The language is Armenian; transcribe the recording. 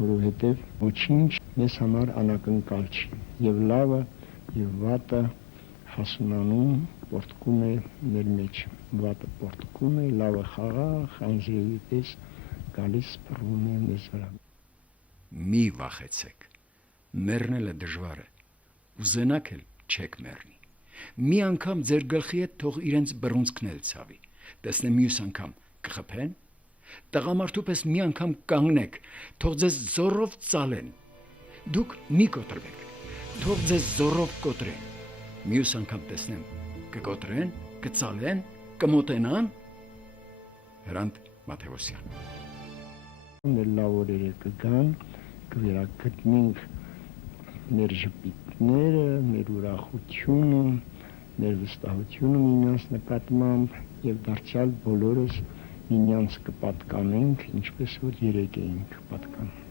որովհետև ոչինչ մեզ համար անակնկալ չի, եւ լավը եւ վատը հասունանում պորտկում է մեր մեջ, վատը պորտկում է, լավը խաղաղ անձրևի պես գալիս սփռվում է մեզ վրա։ Մի վախեցեք, մեռնելը դժվար է, ուզենաք էլ չեք մեռնի։ Մի անգամ ձեր գլխի հետ թող իրենց բռունցքն էլ ցավի, տեսնեմ մյուս անգամ կխփեն։ Տղամարդու պես մի անգամ կանգնեք, թող ձեզ զորով ծալեն։ Դուք մի կոտրվեք, թող ձեզ զորով կոտրեն։ Մյուս անգամ տեսնեմ, կկոտրեն, կծալեն, կմոտենան։ Հրանտ Մաթեոսյան։ Մեր լավ օրերը կգան, կվերագտնենք մեր ժպիտները, մեր ուրախությունը, մեր վստահությունը միմյանց նկատմամբ եւ դարձյալ բոլորս միմյանց կպատկանենք, ինչպես որ երեկ էինք պատկանում։